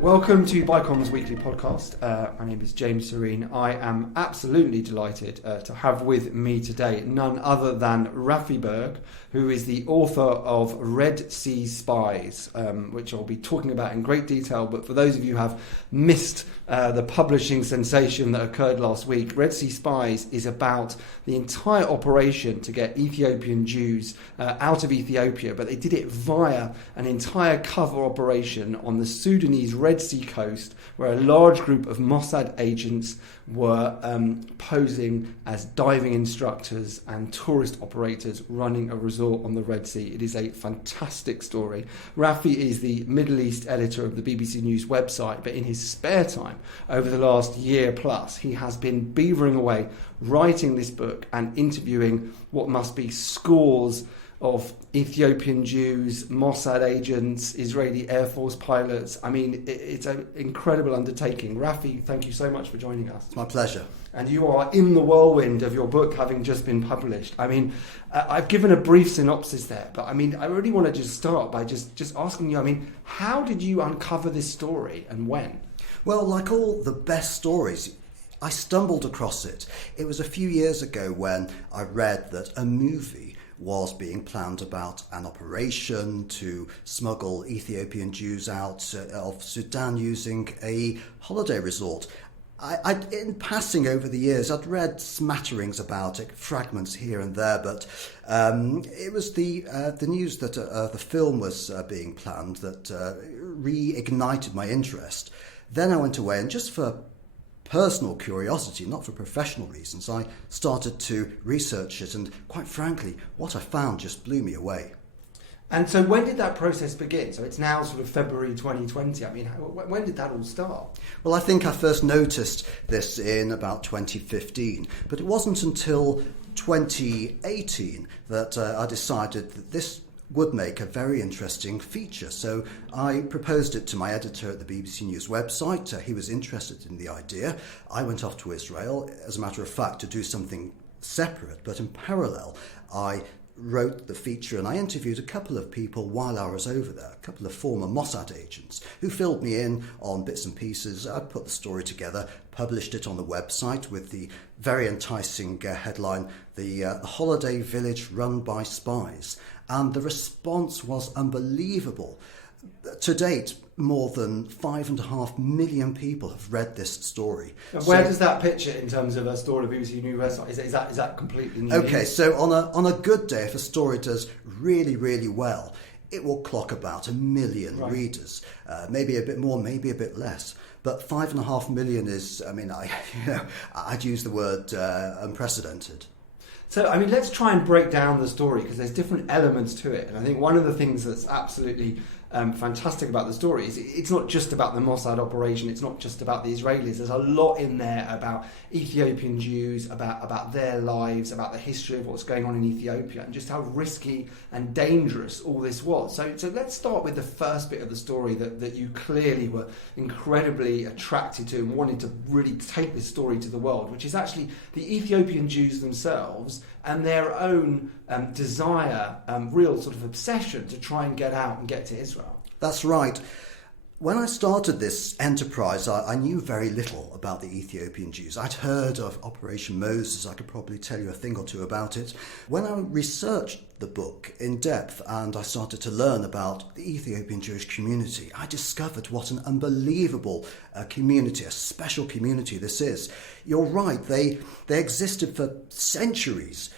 Welcome to BICOM's weekly podcast. My name is James Serene. I am absolutely delighted to have with me today none other than Raffi Berg, who is the author of Red Sea Spies, which I'll be talking about in great detail. But for those of you who have missed the publishing sensation that occurred last week, Red Sea Spies is about the entire operation to get Ethiopian Jews out of Ethiopia, but they did it via an entire cover operation on the Sudanese Red Sea coast, where a large group of Mossad agents were posing as diving instructors and tourist operators running a resort on the Red Sea. It is a fantastic story. Raffi is the Middle East editor of the BBC News website, but in his spare time, over the last year plus, he has been beavering away writing this book and interviewing what must be scores of Ethiopian Jews, Mossad agents, Israeli Air Force pilots. I mean, it's an incredible undertaking. Raffi, thank you so much for joining us. It's my pleasure. And you are in the whirlwind of your book having just been published. I mean, I've given a brief synopsis there, but I mean, I really want to just start by just asking you, I mean, how did you uncover this story and when? Well, like all the best stories, I stumbled across it. It was a few years ago when I read that a movie was being planned about an operation to smuggle Ethiopian Jews out of Sudan using a holiday resort. In passing over the years, I'd read smatterings about it, fragments here and there, but it was the news that the film was being planned that reignited my interest. Then I went away, and just for personal curiosity, not for professional reasons, I started to research it, and quite frankly, what I found just blew me away. And so when did that process begin? So it's now sort of February 2020. I mean, when did that all start? Well, I think I first noticed this in about 2015, but it wasn't until 2018 that I decided that this would make a very interesting feature. So I proposed it to my editor at the BBC News website. He was interested in the idea. I went off to Israel, as a matter of fact, to do something separate, but in parallel, I wrote the feature and I interviewed a couple of people while I was over there, a couple of former Mossad agents who filled me in on bits and pieces. I put the story together, published it on the website with the very enticing headline, the holiday village run by spies. And the response was unbelievable. To date, more than 5.5 million people have read this story. And where does that pitch it in terms of a story of BBC News website? Is that completely new? Okay, so on a good day, if a story does really, really well, it will clock about 1 million readers. Maybe a bit more, maybe a bit less. But 5.5 million is, I mean, I'd use the word unprecedented. So, I mean, let's try and break down the story because there's different elements to it. And I think one of the things that's absolutely fantastic about the story is it's not just about the Mossad operation, it's not just about the Israelis. There's a lot in there about Ethiopian Jews, about their lives, about the history of what's going on in Ethiopia and just how risky and dangerous all this was. So let's start with the first bit of the story that you clearly were incredibly attracted to and wanted to really take this story to the world, which is actually the Ethiopian Jews themselves and their own desire, real sort of obsession to try and get out and get to Israel. That's right. When I started this enterprise, I knew very little about the Ethiopian Jews. I'd heard of Operation Moses. I could probably tell you a thing or two about it. When I researched the book in depth and I started to learn about the Ethiopian Jewish community, I discovered what an unbelievable community, a special community this is. You're right, they existed for centuries,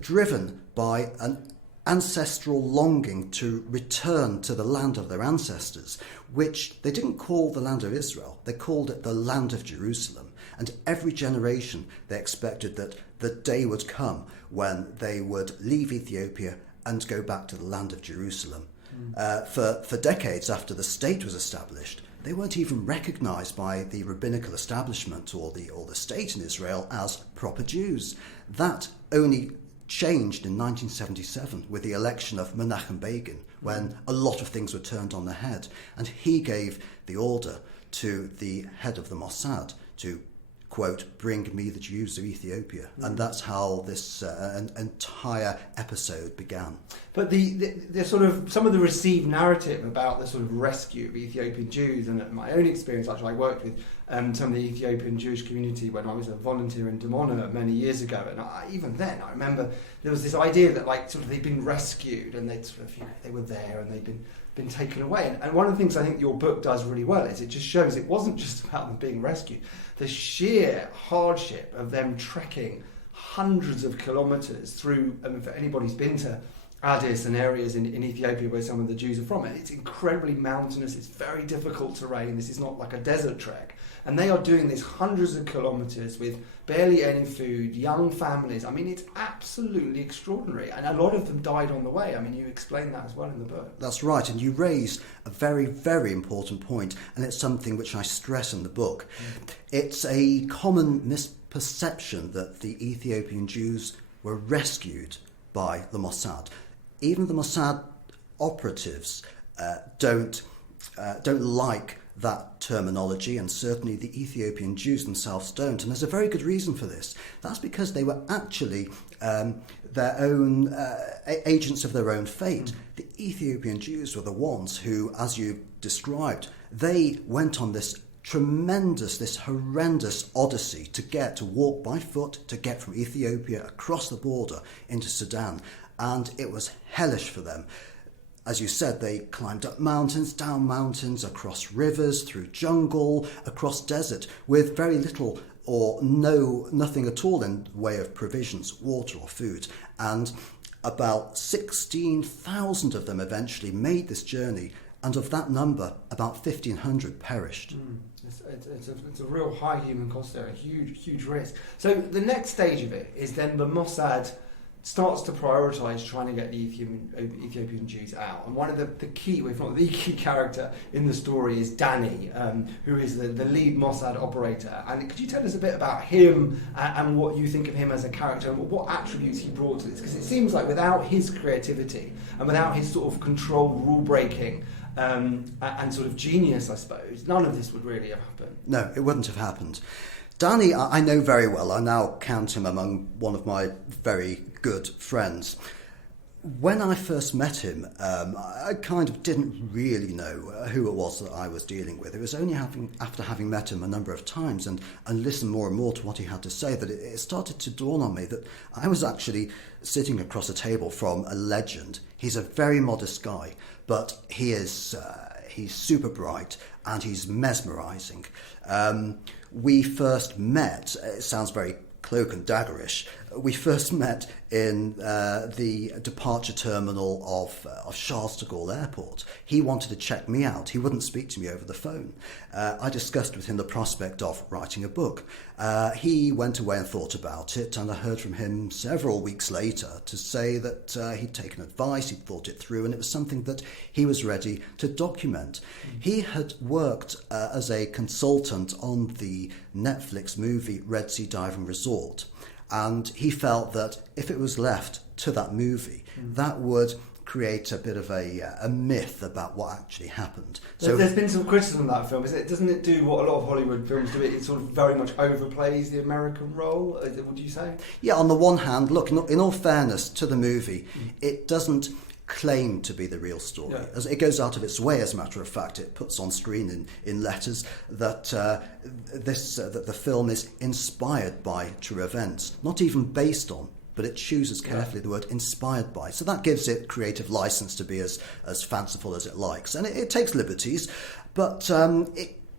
driven by an ancestral longing to return to the land of their ancestors, which they didn't call the land of Israel, they called it the land of Jerusalem. And every generation they expected that the day would come when they would leave Ethiopia and go back to the land of Jerusalem. For decades after the state was established, they weren't even recognised by the rabbinical establishment or the state in Israel as proper Jews. That only changed in 1977 with the election of Menachem Begin, when a lot of things were turned on their head, and he gave the order to the head of the Mossad to quote, "Bring me the Jews of Ethiopia." And that's how this entire episode began. But the sort of, some of the received narrative about the sort of rescue of Ethiopian Jews, and my own experience, actually, I worked with some of the Ethiopian Jewish community when I was a volunteer in Dimona many years ago, and even then I remember there was this idea that, like, sort of they'd been rescued and they'd sort of, they were there and they'd been taken away. And one of the things I think your book does really well is it just shows it wasn't just about them being rescued. The sheer hardship of them trekking hundreds of kilometres through, I mean, for anybody who's been to Addis and areas in Ethiopia where some of the Jews are from, it's incredibly mountainous, it's very difficult terrain, this is not like a desert trek. And they are doing this hundreds of kilometres with barely any food, young families. I mean, it's absolutely extraordinary. And a lot of them died on the way. I mean, you explain that as well in the book. That's right. And you raise a very, very important point, and it's something which I stress in the book. It's a common misperception that the Ethiopian Jews were rescued by the Mossad. Even the Mossad operatives don't like that terminology, and certainly the Ethiopian Jews themselves don't. And there's a very good reason for this. That's because they were actually their own agents of their own fate. The Ethiopian Jews were the ones who, as you described, they went on this horrendous odyssey to walk by foot, to get from Ethiopia across the border into Sudan. And it was hellish for them. As you said, they climbed up mountains, down mountains, across rivers, through jungle, across desert, with very little or nothing at all in way of provisions, water or food. And about 16,000 of them eventually made this journey, and of that number, about 1,500 perished. It's a real high human cost there, a huge risk. So the next stage of it is then the Mossad starts to prioritise trying to get the Ethiopian Jews out. And one of the key, if not the key character in the story is Danny, who is the lead Mossad operator. And could you tell us a bit about him and what you think of him as a character and what attributes he brought to this? Because it seems like without his creativity and without his sort of controlled rule-breaking and sort of genius, I suppose, none of this would really have happened. No, it wouldn't have happened. Danny, I know very well. I now count him among one of my very good friends. When I first met him, I kind of didn't really know who it was that I was dealing with. It was only after having met him a number of times and listened more and more to what he had to say that it started to dawn on me that I was actually sitting across a table from a legend. He's a very modest guy, but he's super bright and he's mesmerising. We first met, it sounds very cloak and daggerish, we first met in the departure terminal of Charles de Gaulle Airport. He wanted to check me out. He wouldn't speak to me over the phone. I discussed with him the prospect of writing a book. He went away and thought about it, and I heard from him several weeks later to say that he'd taken advice, he'd thought it through, and it was something that he was ready to document. He had worked as a consultant on the Netflix movie Red Sea Diving Resort. And he felt that if it was left to that movie, that would create a bit of a myth about what actually happened. So there's been some criticism of that film. Doesn't it do what a lot of Hollywood films do? It sort of very much overplays the American role, would you say? Yeah, on the one hand, look, in all fairness to the movie, it doesn't claim to be the real story. Yeah. As it goes out of its way, as a matter of fact, it puts on screen in letters that that the film is inspired by true events, not even based on, but it chooses carefully the word inspired by. So that gives it creative license to be as fanciful as it likes, and it takes liberties, but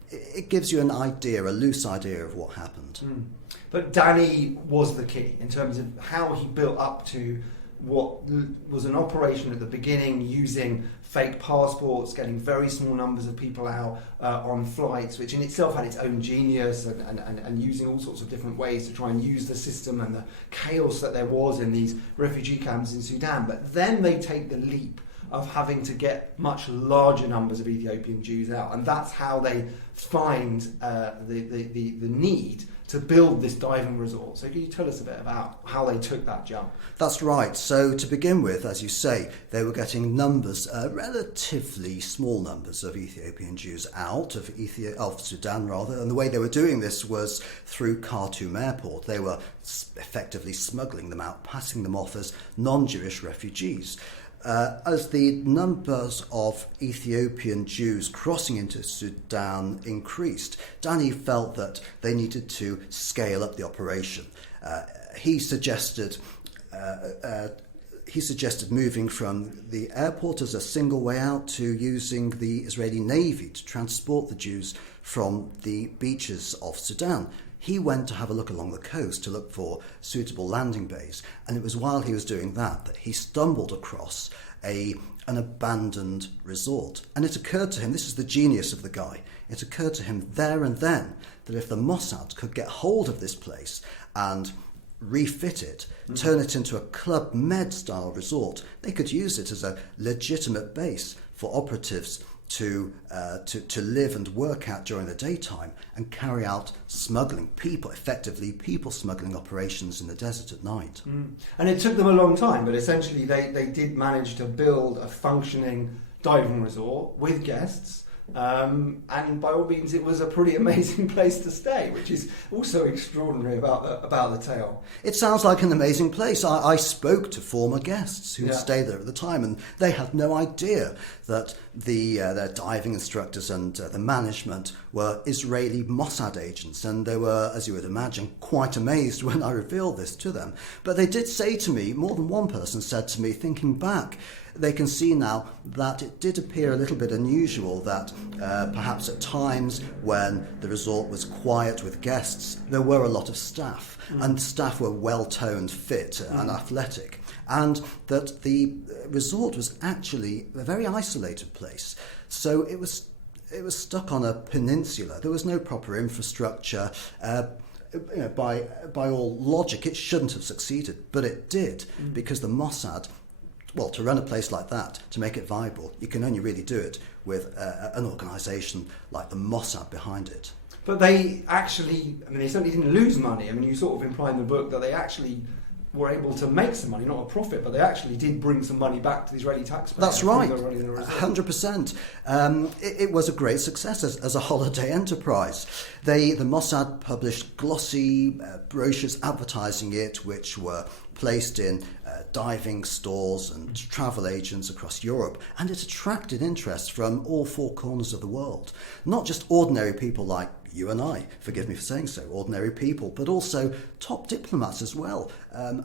it gives you an idea, a loose idea of what happened. But Danny was the key in terms of how he built up to what was an operation at the beginning, using fake passports, getting very small numbers of people out on flights, which in itself had its own genius, and using all sorts of different ways to try and use the system and the chaos that there was in these refugee camps in Sudan. But then they take the leap of having to get much larger numbers of Ethiopian Jews out, and that's how they find the need to build this diving resort. So can you tell us a bit about how they took that jump? That's right. So to begin with, as you say, they were getting numbers, relatively small numbers of Ethiopian Jews out of Sudan, rather. And the way they were doing this was through Khartoum Airport. They were effectively smuggling them out, passing them off as non-Jewish refugees. As the numbers of Ethiopian Jews crossing into Sudan increased, Danny felt that they needed to scale up the operation. He suggested moving from the airport as a single way out to using the Israeli Navy to transport the Jews from the beaches of Sudan. He went to have a look along the coast to look for suitable landing bays, and it was while he was doing that that he stumbled across an abandoned resort. And it occurred to him, this is the genius of the guy, it occurred to him there and then that if the Mossad could get hold of this place and refit it, turn it into a Club Med style resort, they could use it as a legitimate base for operatives to live and work at during the daytime and carry out smuggling, people smuggling operations in the desert at night. And it took them a long time, but essentially they did manage to build a functioning diving resort with guests. And by all means, it was a pretty amazing place to stay, which is also extraordinary about the tale. It sounds like an amazing place. I spoke to former guests who stayed there at the time, and they had no idea that their diving instructors and the management were Israeli Mossad agents, and they were, as you would imagine, quite amazed when I revealed this to them. But they did say to me, more than one person said to me, thinking back, they can see now that it did appear a little bit unusual that perhaps at times when the resort was quiet with guests, there were a lot of staff, and staff were well-toned, fit and athletic, and that the resort was actually a very isolated place. So it was stuck on a peninsula. There was no proper infrastructure. By all logic, it shouldn't have succeeded, but it did, because the Mossad, well, to run a place like that, to make it viable, you can only really do it with an organisation like the Mossad behind it. But they actually, they certainly didn't lose money. You sort of imply in the book that they actually were able to make some money, not a profit, but they actually did bring some money back to the Israeli taxpayers. That's right, 100%. It was a great success as a holiday enterprise. The Mossad published glossy brochures advertising it, which were placed in diving stores and travel agents across Europe, and it attracted interest from all four corners of the world. Not just ordinary people like you and I, forgive me for saying so, ordinary people, but also top diplomats as well,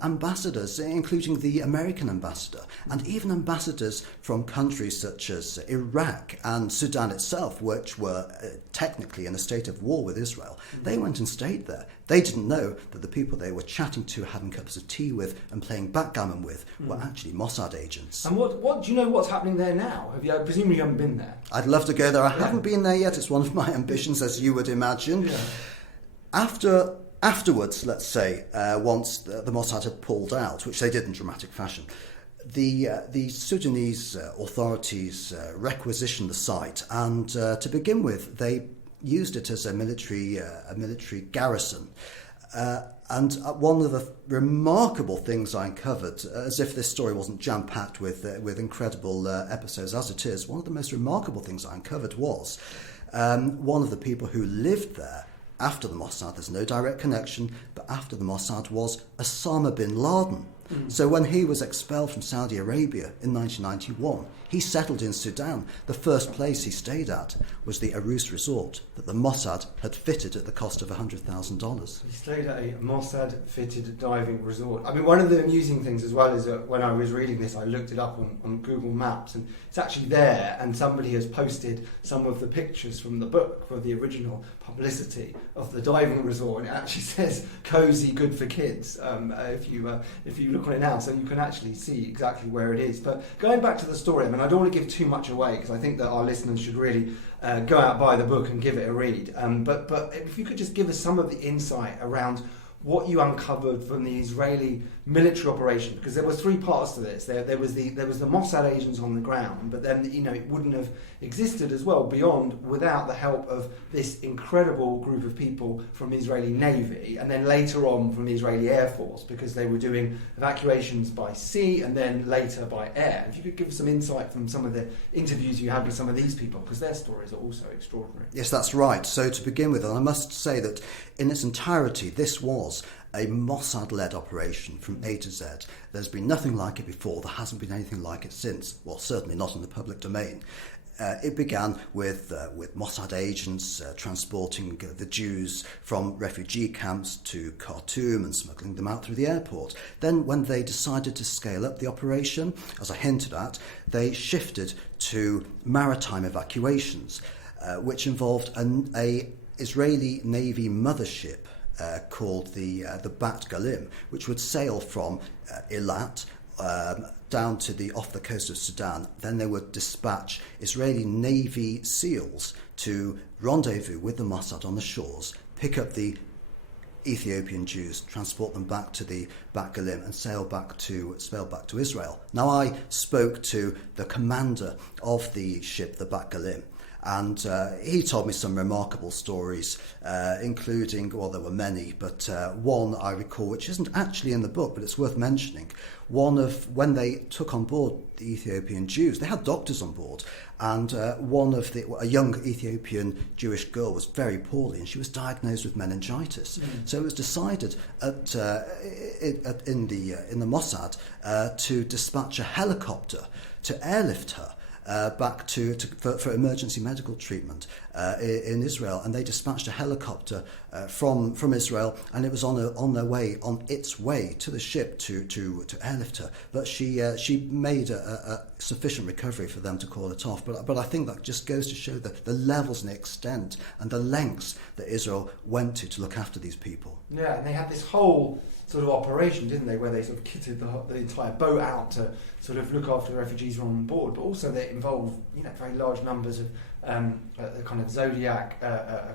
ambassadors, including the American ambassador, and even ambassadors from countries such as Iraq and Sudan itself, which were technically in a state of war with Israel. They went and stayed there. They didn't know that the people they were chatting to, having cups of tea with and playing backgammon with were actually Mossad agents. And what do you know what's happening there now? Presumably you haven't been there. I'd love to go there. I haven't been there yet. It's one of my ambitions, as you would imagine. Yeah. Afterwards, let's say, once the Mossad had pulled out, which they did in dramatic fashion, the Sudanese authorities requisitioned the site, and to begin with, they used it as a military garrison. And one of the remarkable things I uncovered, as if this story wasn't jam-packed with incredible episodes as it is, one of the most remarkable things I uncovered was one of the people who lived there after the Mossad, there's no direct connection, but after the Mossad was Osama bin Laden. So when he was expelled from Saudi Arabia in 1991, he settled in Sudan. The first place he stayed at was the Arus resort that the Mossad had fitted at the cost of $100,000. He stayed at a Mossad-fitted diving resort. One of the amusing things as well is that when I was reading this, I looked it up on Google Maps, and it's actually there, and somebody has posted some of the pictures from the book for the original publicity of the diving resort, and it actually says "cozy, good for kids." If you look on it now, so you can actually see exactly where it is. But going back to the story, I don't want to give too much away because I think that our listeners should really go out, buy the book and give it a read. But if you could just give us some of the insight around what you uncovered from the Israeli military operation, because there were three parts to this. There was the Mossad agents on the ground, but then it wouldn't have existed as well without the help of this incredible group of people from the Israeli Navy, and then later on from the Israeli Air Force, because they were doing evacuations by sea and then later by air. If you could give some insight from some of the interviews you had with some of these people, because their stories are also extraordinary. Yes, that's right. So to begin with, and I must say that in its entirety, this was a Mossad-led operation from A to Z. There's been nothing like it before. There hasn't been anything like it since. Well, certainly not in the public domain. It began with Mossad agents transporting the Jews from refugee camps to Khartoum and smuggling them out through the airport. Then when they decided to scale up the operation, as I hinted at, they shifted to maritime evacuations, which involved a Israeli Navy mothership called the Bat Galim, which would sail from Eilat down to off the coast of Sudan. Then they would dispatch Israeli Navy SEALs to rendezvous with the Mossad on the shores, pick up the Ethiopian Jews, transport them back to the Bat Galim and sail back to Israel. Now, I spoke to the commander of the ship, the Bat Galim, and he told me some remarkable stories, including, well, there were many, but one I recall, which isn't actually in the book, but it's worth mentioning. One of when they took on board the Ethiopian Jews, they had doctors on board, and a young Ethiopian Jewish girl was very poorly, and she was diagnosed with meningitis. So it was decided in the Mossad to dispatch a helicopter to airlift her back for emergency medical treatment in Israel, and they dispatched a helicopter from Israel, and it was on its way to the ship to airlift her. But she made a sufficient recovery for them to call it off. But I think that just goes to show the levels and the extent and the lengths that Israel went to look after these people. Yeah, and they had this whole sort of operation, didn't they, where they sort of kitted the entire boat out to sort of look after the refugees who were on board, but also they involved very large numbers of the kind of Zodiac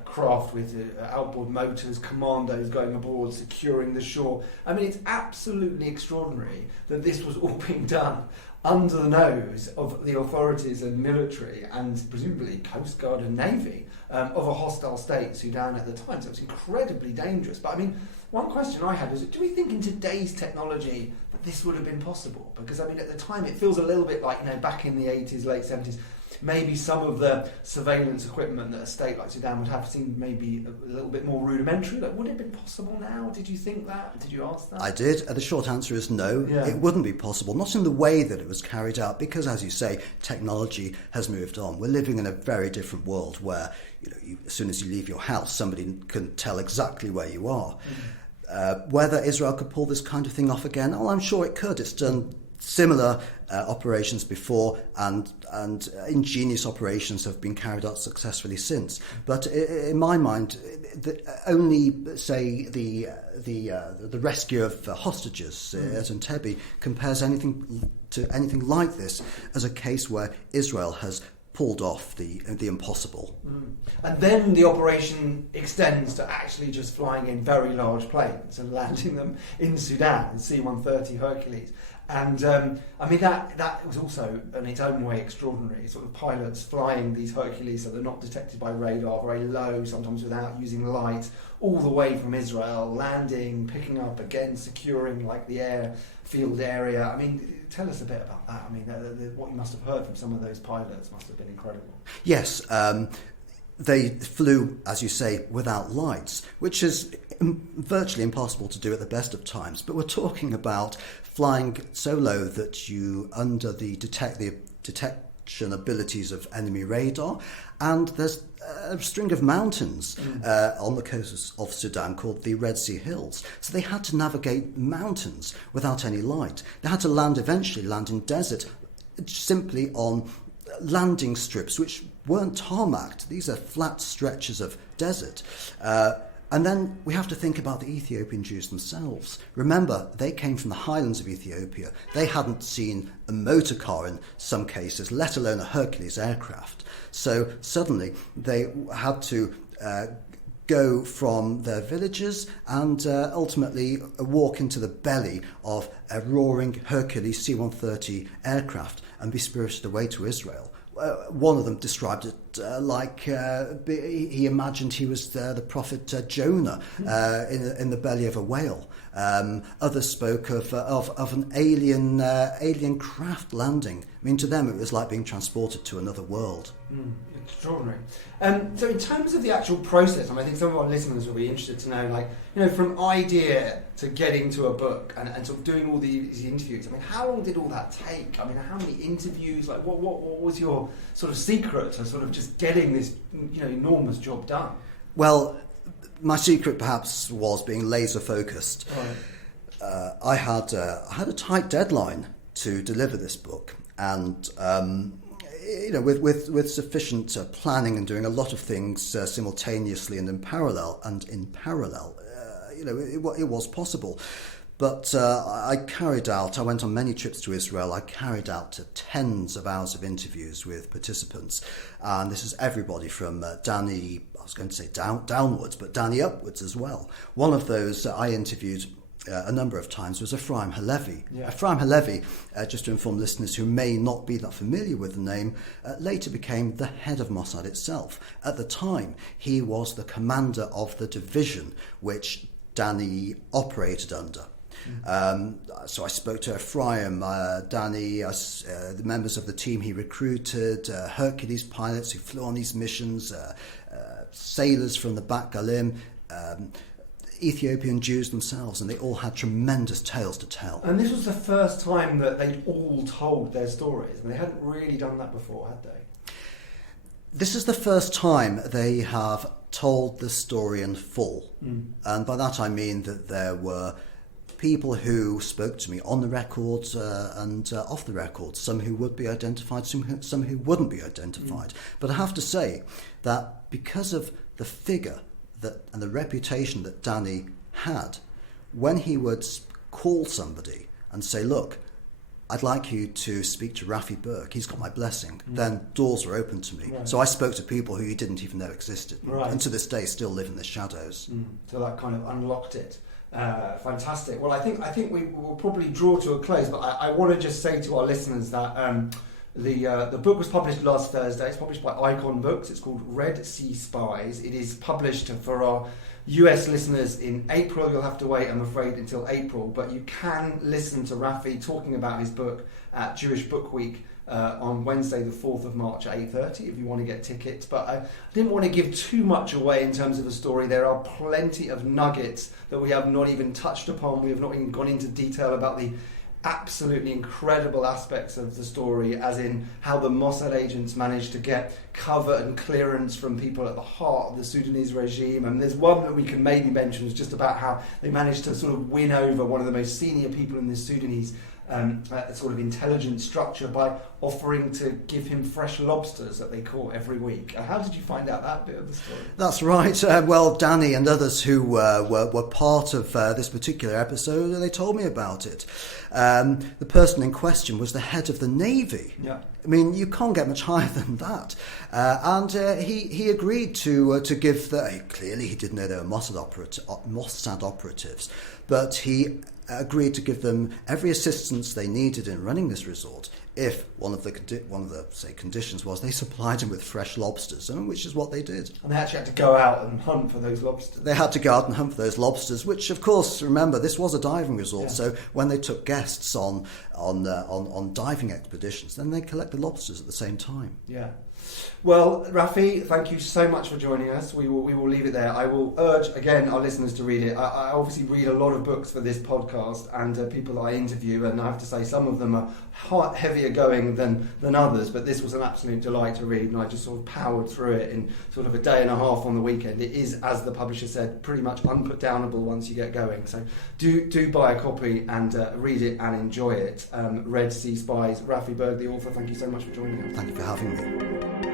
craft with outboard motors, commandos going aboard, securing the shore. I mean, it's absolutely extraordinary that this was all being done under the nose of the authorities and military and presumably Coast Guard and Navy of a hostile state, Sudan, at the time. So it's incredibly dangerous. But I mean, one question I had was, do we think in today's technology that this would have been possible? Because I mean, at the time it feels a little bit like, back in the 80s, late 70s, maybe some of the surveillance equipment that a state like Sudan would have seemed maybe a little bit more rudimentary. Like, would it have been possible now? Did you think that? Did you ask that? I did. The short answer is no. Yeah. It wouldn't be possible, not in the way that it was carried out, because, as you say, technology has moved on. We're living in a very different world where, as soon as you leave your house, somebody can tell exactly where you are. Whether Israel could pull this kind of thing off again, I'm sure it could. It's done similar operations before, and ingenious operations have been carried out successfully since. But in my mind, only say the rescue of hostages at Entebbe compares to anything like this as a case where Israel has pulled off the impossible. And then the operation extends to actually just flying in very large planes and landing them in Sudan, C-130 Hercules. And I mean, that was also in its own way extraordinary, sort of pilots flying these Hercules so they're not detected by radar, very low, sometimes without using light, all the way from Israel, landing, picking up again, securing like the airfield area. I mean, tell us a bit about that. I mean, what you must have heard from some of those pilots must have been incredible. Yes, they flew, as you say, without lights, which is virtually impossible to do at the best of times. But we're talking about flying so low that you under the detection abilities of enemy radar, and there's a string of mountains on the coast of Sudan called the Red Sea Hills. So they had to navigate mountains without any light. They had to eventually land in desert, simply on landing strips which weren't tarmacked. These are flat stretches of desert. And then we have to think about the Ethiopian Jews themselves. Remember, they came from the highlands of Ethiopia. They hadn't seen a motor car in some cases, let alone a Hercules aircraft. So suddenly they had to go from their villages and ultimately walk into the belly of a roaring Hercules C-130 aircraft and be spirited away to Israel. One of them described it like he imagined he was the prophet Jonah in the belly of a whale. Others spoke of an alien craft landing. I mean, to them it was like being transported to another world. Extraordinary. So in terms of the actual process, I think some of our listeners will be interested to know, from idea to getting to a book and sort of doing all these interviews. I mean, how long did all that take? I mean, how many interviews? Like, what was your sort of secret to sort of just getting this, enormous job done? Well, my secret perhaps was being laser focused. Right. I had a tight deadline to deliver this book, and with sufficient planning and doing a lot of things simultaneously and in parallel, it was possible. But I went on many trips to Israel. I carried out tens of hours of interviews with participants. And this is everybody from Danny, I was going to say downwards, but Danny upwards as well. One of those I interviewed a number of times was Ephraim Halevi. Yeah. Ephraim Halevi, just to inform listeners who may not be that familiar with the name, later became the head of Mossad itself. At the time, he was the commander of the division which Danny operated under. So I spoke to Ephraim, Danny, the members of the team he recruited, Hercules pilots who flew on these missions, sailors from the Bat Galim, Ethiopian Jews themselves, and they all had tremendous tales to tell. And this was the first time that they'd all told their stories, and they hadn't really done that before, had they? This is the first time they have told the story in full. And by that I mean that there were people who spoke to me on the records and off the records, some who would be identified, some who wouldn't be identified. But I have to say that because of the figure and the reputation that Danny had, when he would call somebody and say, look, I'd like you to speak to Raffi Berg, he's got my blessing, then doors were open to me. Right. So I spoke to people who he didn't even know existed, and to this day still live in the shadows. So that kind of unlocked it. Fantastic. Well, I think we will probably draw to a close, but I want to just say to our listeners that the book was published last Thursday. It's published by BICOM Books. It's called Red Sea Spies. It is published for our US listeners in April. You'll have to wait, I'm afraid, until April, but you can listen to Raffi talking about his book at Jewish Book Week on Wednesday the 4th of March at 8:30 if you want to get tickets. But I didn't want to give too much away in terms of the story. There are plenty of nuggets that we have not even touched upon. We have not even gone into detail about the absolutely incredible aspects of the story, as in how the Mossad agents managed to get cover and clearance from people at the heart of the Sudanese regime. And there's one that we can maybe mention, is just about how they managed to sort of win over one of the most senior people in the Sudanese sort of intelligence structure by offering to give him fresh lobsters that they caught every week. How did you find out that bit of the story? That's right. Well, Danny and others who were part of this particular episode, they told me about it. The person in question was the head of the Navy. Yeah. I mean, you can't get much higher than that. And he agreed to give clearly he didn't know they were Mossad operatives, but he agreed to give them every assistance they needed in running this resort if one of the conditions was they supplied him with fresh lobsters, which is what they did. And they actually had to go out and hunt for those lobsters. They had to go out and hunt for those lobsters, which, of course, remember, this was a diving resort. Yeah. So when they took guests on diving expeditions, then they collect the lobsters at the same time. Yeah. Well, Raffi, thank you so much for joining us. We will leave it there. I will urge, again, our listeners to read it. I obviously read a lot of books for this podcast and people that I interview, and I have to say some of them are heavier going than others, but this was an absolute delight to read, and I just sort of powered through it in sort of a day and a half on the weekend. It is, as the publisher said, pretty much unputdownable once you get going. So do buy a copy and read it and enjoy it. Red Sea Spies. Raffi Berg, the author, thank you so much for joining us. Thank you for having me.